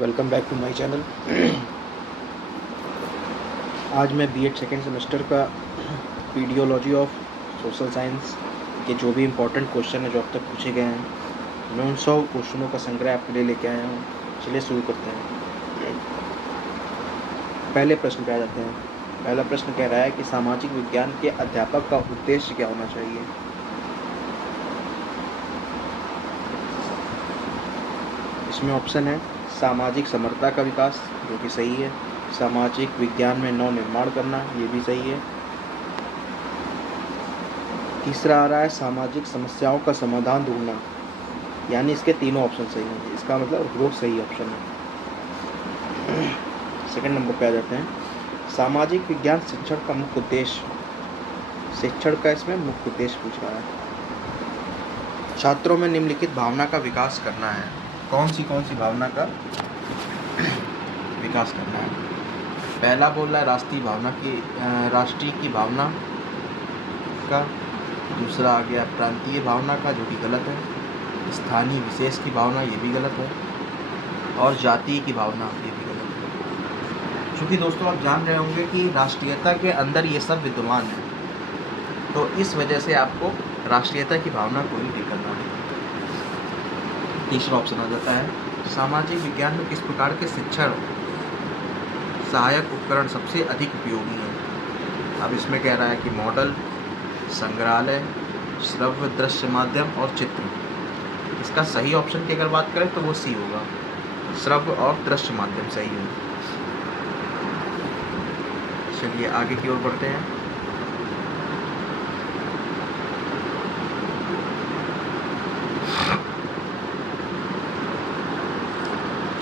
Welcome back to my channel. आज मैं BEd second semester का पीडियोलॉजी ऑफ सोशल साइंस के जो भी इम्पोर्टेंट क्वेश्चन है जो अब तक पूछे गए हैं, मैं उन 100 क्वेश्चनों का संग्रह आपके लिए लेके आया हूँ। चलिए शुरू करते हैं। पहले प्रश्न पे आ जाते हैं। पहला प्रश्न कह रहा है कि सामाजिक विज्ञान के अध्यापक का उद्देश्य क्या होना चाहिए। इसमें ऑप्शन है सामाजिक समरसता का विकास, जो कि सही है। सामाजिक विज्ञान में नव निर्माण करना, ये भी सही है। तीसरा आ रहा है सामाजिक समस्याओं का समाधान ढूंढना, यानी इसके तीनों ऑप्शन सही हैं। इसका मतलब वो सही ऑप्शन है। सेकंड नंबर पे आ जाते हैं। सामाजिक विज्ञान शिक्षण का मुख्य उद्देश्य, शिक्षण का इसमें मुख्य उद्देश्य पूछ रहा है। छात्रों में निम्नलिखित भावना का विकास करना है। कौन सी भावना का विकास करना है। पहला बोल रहा है राष्ट्रीय की भावना का। दूसरा आ गया प्रांतीय भावना का, जो कि गलत है। स्थानीय विशेष की भावना, ये भी गलत है। और जातीय की भावना, ये भी गलत है। चूँकि दोस्तों आप जान रहे होंगे कि राष्ट्रीयता के अंदर ये सब विद्यमान है, तो इस वजह से आपको राष्ट्रीयता की भावना को ही ठीक करना है। तीसरा ऑप्शन आ जाता है सामाजिक विज्ञान में किस प्रकार के शिक्षण सहायक उपकरण सबसे अधिक उपयोगी हैं। अब इसमें कह रहा है कि मॉडल, संग्रहालय, श्रव्य दृश्य माध्यम और चित्र। इसका सही ऑप्शन की अगर बात करें तो वो सी होगा, श्रव्य और दृश्य माध्यम सही है। चलिए आगे की ओर बढ़ते हैं।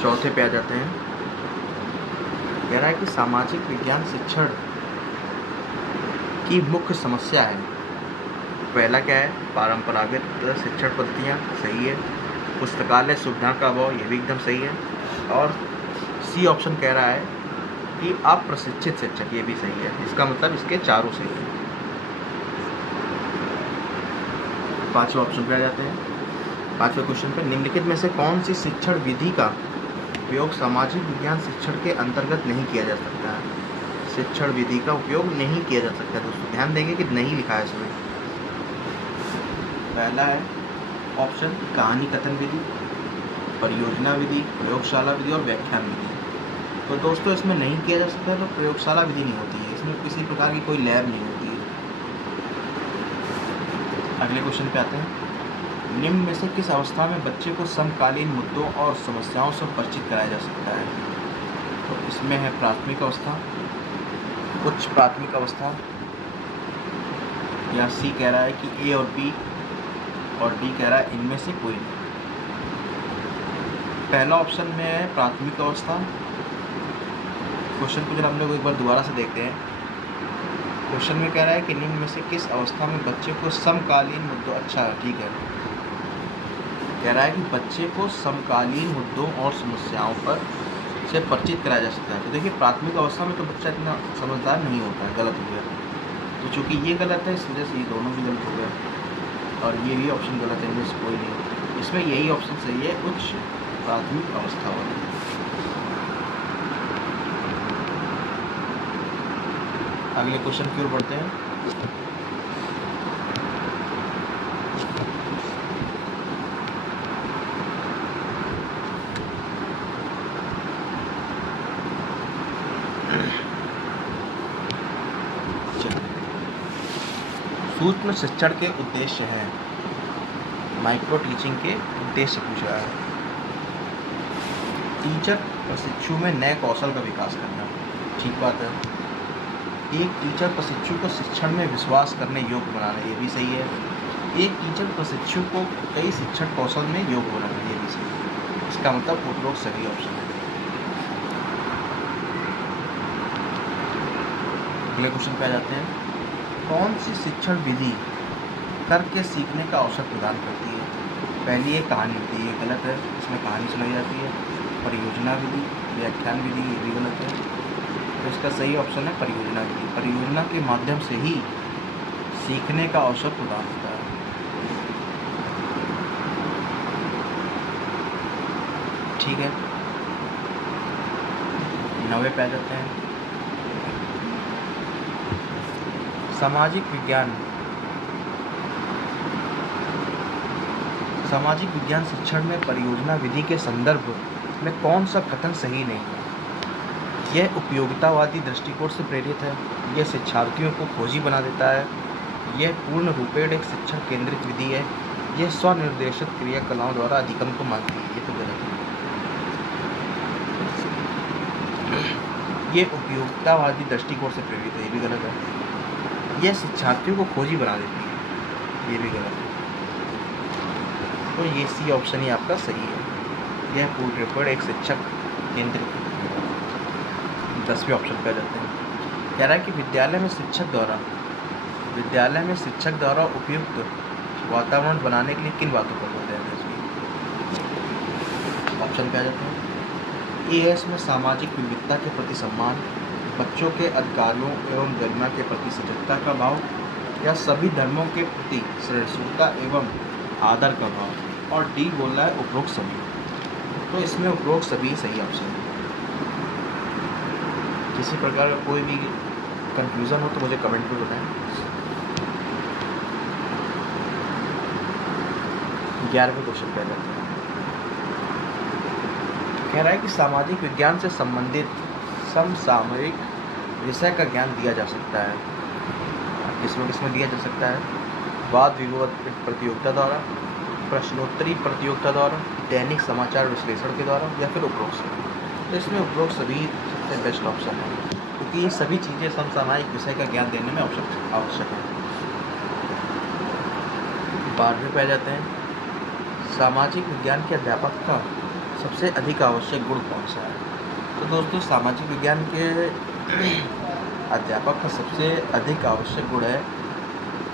चौथे पे आ जाते हैं। कह रहा है कि सामाजिक विज्ञान शिक्षण की मुख्य समस्या है। पहला क्या है, परंपरागत शिक्षण पद्धतियाँ, सही है। पुस्तकालय सुविधा का अभाव, ये भी एकदम सही है। और सी ऑप्शन कह रहा है कि अप्रशिक्षित शिक्षक, ये भी सही है। इसका मतलब इसके चारों सही है। पांचवा ऑप्शन पे आ जाते हैं। पांचवें क्वेश्चन पे निम्नलिखित में से कौन सी शिक्षण विधि का उपयोग सामाजिक विज्ञान शिक्षण के अंतर्गत नहीं किया जा सकता है। शिक्षण विधि का उपयोग नहीं किया जा सकता। दोस्तों ध्यान देंगे कि नहीं लिखा है इसमें। पहला है ऑप्शन कहानी कथन विधि, परियोजना विधि, प्रयोगशाला विधि और व्याख्यान विधि। तो दोस्तों इसमें नहीं किया जा सकता है, तो प्रयोगशाला विधि नहीं होती है। इसमें किसी प्रकार की कोई लैब नहीं होती है। अगले क्वेश्चन पे आते हैं। निम्न में से किस अवस्था में बच्चे को समकालीन मुद्दों और समस्याओं से परिचित कराया जा सकता है। तो इसमें है प्राथमिक अवस्था, उच्च प्राथमिक अवस्था, या सी कह रहा है कि ए और बी, और डी कह रहा है इनमें से कोई नहीं। पहला ऑप्शन में है प्राथमिक अवस्था। क्वेश्चन को जब हम लोग एक बार दोबारा से देखते हैं। क्वेश्चन में कह रहा है कि निम्न में से किस अवस्था में बच्चे को समकालीन मुद्दों, अच्छा है, ठीक है, कह रहा है कि बच्चे को समकालीन मुद्दों और समस्याओं पर से परिचित कराया जा सकता है। तो देखिए प्राथमिक अवस्था में तो बच्चा इतना समझदार नहीं होता है, गलत हो गया। तो चूँकि ये गलत है, इस वजह से ये दोनों भी गलत हो गए, और ये भी ऑप्शन गलत है, इनमें से कोई नहीं। इसमें यही ऑप्शन सही है, उच्च प्राथमिक अवस्था वाला। अगले क्वेश्चन की ओर बढ़ते हैं। सूक्ष्म शिक्षण के उद्देश्य हैं। माइक्रो टीचिंग के उद्देश्य पूछ रहा है। टीचर प्रशिक्षु में नए कौशल का विकास करना, ठीक बात है। एक टीचर प्रशिक्षु को शिक्षण में विश्वास करने योग्य बनाना, ये भी सही है। एक टीचर प्रशिक्षु को कई शिक्षण कौशल में योग्य बनाना, ये भी सही है। इसका मतलब उपरोक्त सही ऑप्शन है। अगले क्वेश्चन पे आ जाते हैं। कौन सी शिक्षण विधि तर्क के सीखने का अवसर प्रदान करती है। पहली है कहानी विधि, ये गलत है, इसमें कहानी सुनाई जाती है। परियोजना विधि, व्याख्यान विधि, ये भी गलत है। तो इसका सही ऑप्शन है परियोजना विधि। परियोजना के माध्यम से ही सीखने का अवसर प्रदान होता है। ठीक है। 9वें पे आ जाते हैं। सामाजिक विज्ञान शिक्षण में परियोजना विधि के संदर्भ में कौन सा कथन सही नहीं है? यह उपयोगितावादी दृष्टिकोण से प्रेरित है, यह शिक्षार्थियों को खोजी बना देता है, यह पूर्ण रूपेण एक शिक्षण केंद्रित विधि है, यह स्वनिर्देशित क्रियाकलापों द्वारा अधिगम को मानती है। ये तो गलत है। यह उपयोगितावादी दृष्टिकोण से प्रेरित है, ये भी गलत है। यह शिक्षार्थियों को खोजी बना देती है, ये भी गलत है। तो ये सी ऑप्शन ही आपका सही है। यह पूर्ण रूपेण एक शिक्षक केंद्रित। 10वें ऑप्शन पे आ जाते हैं। कह रहा है कि विद्यालय में शिक्षक द्वारा उपयुक्त वातावरण बनाने के लिए किन बातों पर जोर दिया जाए? ऑप्शन पे आ जाते हैं। एएस में सामाजिक विविधता के प्रति सम्मान, बच्चों के अधिकारों एवं गरिमा के प्रति सजगता का भाव, या सभी धर्मों के प्रति सहिष्णुता एवं आदर का भाव। और डी बोल रहा है उपरोक्त सभी। तो इसमें उपरोक्त सभी सही ऑप्शन है। किसी प्रकार का कोई भी कंफ्यूजन हो तो मुझे कमेंट में बताएं। 11वें क्वेश्चन पे जाते हैं। कह रहा है कि सामाजिक विज्ञान से संबंधित समसामयिक विषय का ज्ञान दिया जा सकता है। किसमें दिया जा सकता है? वाद विवाद प्रतियोगिता द्वारा, प्रश्नोत्तरी प्रतियोगिता द्वारा, दैनिक समाचार विश्लेषण के द्वारा, या फिर उपरोक्त सभी। तो इसमें उपरोक्त सभी सबसे बेस्ट ऑप्शन है, क्योंकि ये सभी चीज़ें समसामयिक विषय का ज्ञान देने में आवश्यक है। 12वें पे आ जाते हैं। सामाजिक विज्ञान के अध्यापक का सबसे अधिक आवश्यक गुण कौन सा है? तो दोस्तों, सामाजिक विज्ञान के अध्यापक का सबसे अधिक आवश्यक गुण है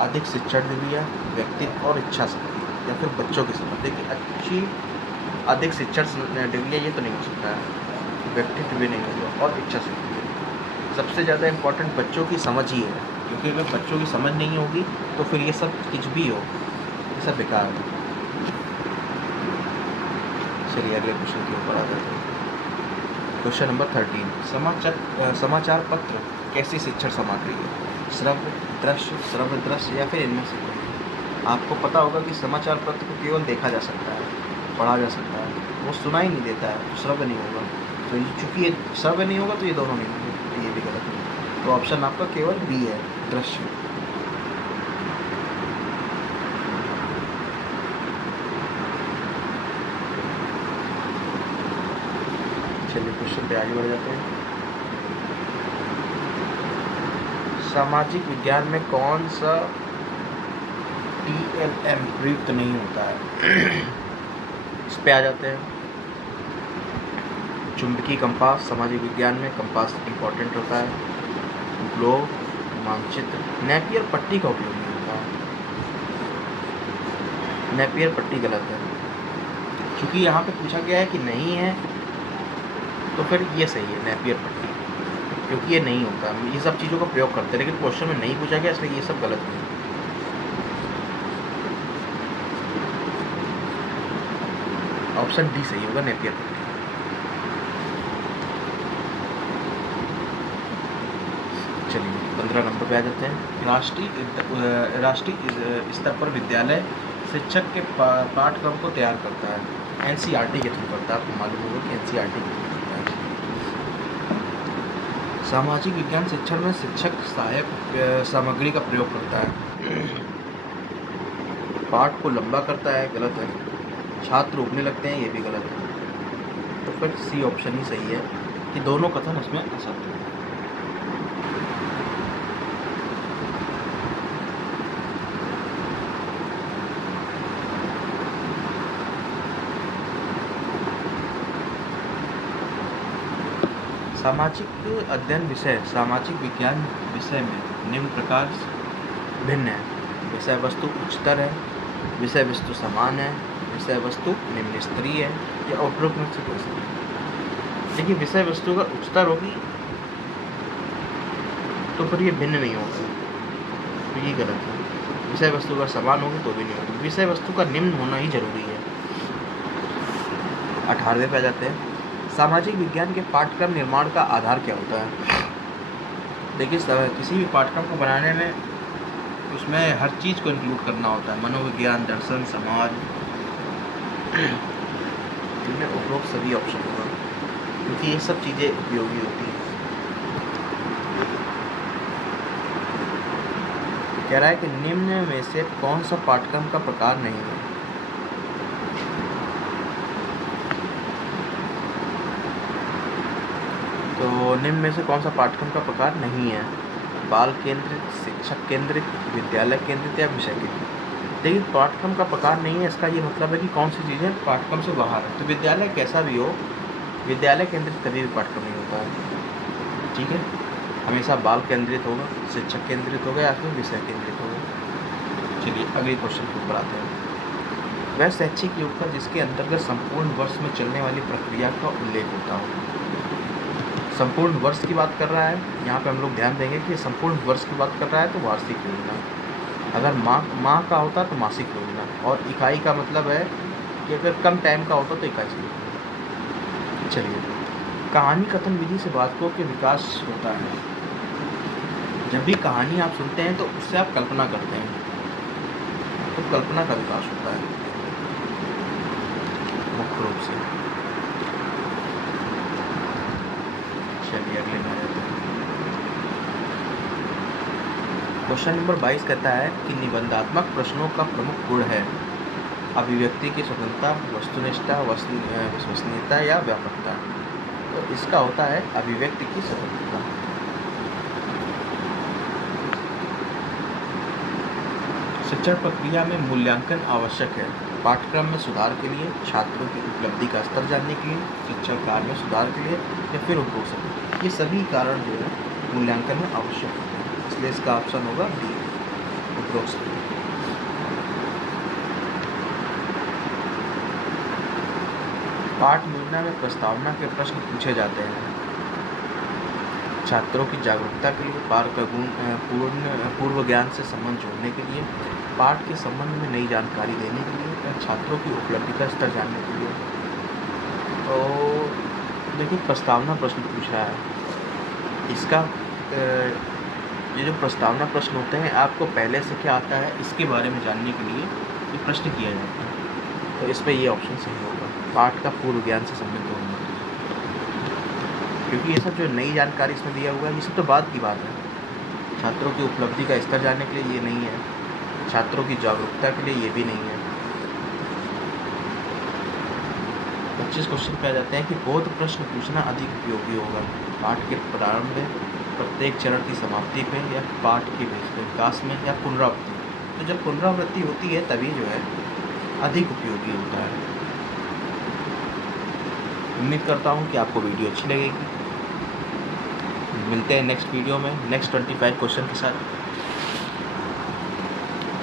अधिक शिक्षण डिग्री, व्यक्तित्व और इच्छा शक्ति, या फिर बच्चों की समझ। देखिए, अधिक शिक्षण डिग्री ये तो नहीं हो सकता है, व्यक्तित्व भी नहीं होगा, और इच्छा शक्ति। सबसे ज़्यादा इम्पोर्टेंट बच्चों की समझ ही है, क्योंकि अगर बच्चों की समझ नहीं होगी तो फिर ये सब कुछ भी हो, ये सब बेकार है। चलिए अगले क्वेश्चन के ऊपर आ जाते हैं। Question number 13। समाचार पत्र कैसी शिक्षण सामग्री है? श्रव्य दृश्य, या फिर इनमें से कोई? आपको पता होगा कि समाचार पत्र को केवल देखा जा सकता है, पढ़ा जा सकता है, वो सुना ही नहीं देता है, तो श्रव्य नहीं होगा। तो चूँकि ये श्रव्य नहीं होगा तो ये दोनों नहीं होंगे, तो ये भी गलत है। तो ऑप्शन आपका केवल बी है, दृश्य। चलिए क्वेश्चन पे आगे बढ़ जाते हैं। सामाजिक विज्ञान में कौन सा TLM प्रयुक्त नहीं होता है? इस पे आ जाते हैं। चुंबकीय कंपास, सामाजिक विज्ञान में कंपास इम्पोर्टेंट होता है। ग्लोब, मानचित्र, नेपियर पट्टी का उपयोग नहीं होता है। नेपियर पट्टी गलत है, क्योंकि यहाँ पे पूछा गया है कि नहीं है, तो फिर ये सही है नेपियर पट्टी, क्योंकि ये नहीं होता। ये सब चीज़ों का प्रयोग करते हैं, लेकिन क्वेश्चन में नहीं पूछा गया, इसलिए ये सब गलत है। ऑप्शन डी सही होगा, नेपियर पट्टी। चलिए 15 नंबर पे आ जाते हैं। राष्ट्रीय स्तर पर विद्यालय शिक्षक के पाठ्यक्रम को तैयार करता है। NCERT के थ्रू करता है, आपको मालूम होगा कि NCERT के थ्रू करता है। सामाजिक विज्ञान शिक्षण में शिक्षक सहायक सामग्री का प्रयोग करता है। पाठ को लंबा करता है, गलत है। छात्र रोकने लगते हैं, ये भी गलत है। तो फिर सी ऑप्शन ही सही है कि दोनों कथन उसमें असत्य है। सामाजिक अध्ययन विषय सामाजिक विज्ञान विषय में निम्न प्रकार भिन्न है। विषय वस्तु उच्चतर है, विषय वस्तु समान है, विषय वस्तु निम्न स्तरीय है, या उपरोक्त में से कोई सा? देखिए, विषय वस्तु अगर उच्चतर होगी तो फिर ये भिन्न नहीं होगा, तो ये गलत है। विषय वस्तु अगर समान होगी तो भी नहीं होगी, विषय वस्तु का निम्न होना ही जरूरी है। 18वें पे आ जाते हैं। सामाजिक विज्ञान के पाठ्यक्रम निर्माण का आधार क्या होता है? देखिए, किसी भी पाठ्यक्रम को बनाने में उसमें हर चीज़ को इंक्लूड करना होता है, मनोविज्ञान, दर्शन, समाज, इनमें उपरोक्त सभी ऑप्शन होगा, क्योंकि ये सब चीज़ें उपयोगी होती हैं। कह रहा है कि निम्न में से कौन सा पाठ्यक्रम का प्रकार नहीं है? तो निम्न में से कौन सा पाठ्यक्रम का प्रकार नहीं है? बाल केंद्रित, शिक्षक केंद्रित, विद्यालय केंद्रित या विषय केंद्रित। देखिए, पाठ्यक्रम का प्रकार नहीं है, इसका ये मतलब है कि कौन सी चीज़ें पाठ्यक्रम से बाहर है। तो विद्यालय कैसा भी हो, विद्यालय केंद्रित कभी भी पाठ्यक्रम नहीं होता है, ठीक है। हमेशा बाल केंद्रित होगा, शिक्षक केंद्रित होगा या फिर विषय केंद्रित होगा। चलिए अगले क्वेश्चन के ऊपर आते हैं। वह शैक्षिक योग का जिसके अंतर्गत संपूर्ण वर्ष में चलने वाली प्रक्रिया का उल्लेख होता हो। संपूर्ण वर्ष की बात कर रहा है, यहाँ पे हम लोग ध्यान देंगे कि संपूर्ण वर्ष की बात कर रहा है तो वार्षिक योजना, अगर माह का होता तो मासिक योजना, और इकाई का मतलब है कि अगर कम टाइम का होता तो इकाई से योजना। चलिए, कहानी कथन विधि से वाक्यों के विकास होता है। जब भी कहानी आप सुनते हैं तो उससे आप कल्पना करते हैं, तो कल्पना का विकास होता है मुख्य रूप से। चलिए अगले में आते हैं। क्वेश्चन नंबर 22 कहता है कि निबंधात्मक प्रश्नों का प्रमुख गुण है अभिव्यक्ति की स्वतंत्रता, वस्तुनिष्ठता, विश्वसनीयता या व्यापकता। तो इसका होता है अभिव्यक्ति की स्वतंत्रता। शिक्षण प्रक्रिया में मूल्यांकन आवश्यक है। पाठ्यक्रम में सुधार के लिए, छात्रों की उपलब्धि का स्तर जानने के लिए, शिक्षण कार्य में सुधार के लिए या फिर उपरोक्त, ये सभी कारण जो है मूल्यांकन में आवश्यक होते हैं, इसलिए इसका ऑप्शन होगा बी, उपरोक्त। पाठ योजना में प्रस्तावना के प्रश्न पूछे जाते हैं छात्रों की जागरूकता के लिए, पाठ का पूर्व ज्ञान से संबंध जोड़ने के लिए, पाठ के संबंध में नई जानकारी देने के लिए या छात्रों की उपलब्धि का स्तर जानने के लिए। तो देखिए, प्रस्तावना प्रश्न पूछ रहा है, इसका ये जो प्रस्तावना प्रश्न होते हैं, आपको पहले से क्या आता है इसके बारे में जानने के लिए ये प्रश्न किया जाता है। तो इस पर ये ऑप्शन सही होगा, पाठ का पूर्व ज्ञान से संबंध होना, क्योंकि ये सब जो नई जानकारी इसमें दिया हुआ है ये सब तो बाद की बात है। छात्रों की उपलब्धि का स्तर जानने के लिए ये नहीं है, छात्रों की जागरूकता के लिए ये भी नहीं है। 25 क्वेश्चन पे आ जाते हैं कि बोध प्रश्न पूछना अधिक उपयोगी होगा पाठ के प्रारंभ में, प्रत्येक चरण की समाप्ति पे, या पाठ के विकास में, या पुनरावृत्ति। तो जब पुनरावृत्ति होती है तभी जो है अधिक उपयोगी होता है। उम्मीद करता हूँ कि आपको वीडियो अच्छी लगेगी। मिलते हैं नेक्स्ट वीडियो में नेक्स्ट 25 क्वेश्चन के साथ।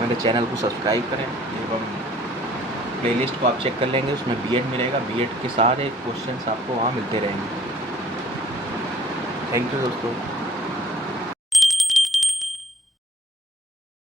मेरे चैनल को सब्सक्राइब करें एवं प्लेलिस्ट को आप चेक कर लेंगे, उसमें बीएड मिलेगा, बीएड के सारे क्वेश्चंस आपको वहाँ मिलते रहेंगे। थैंक यू दोस्तों।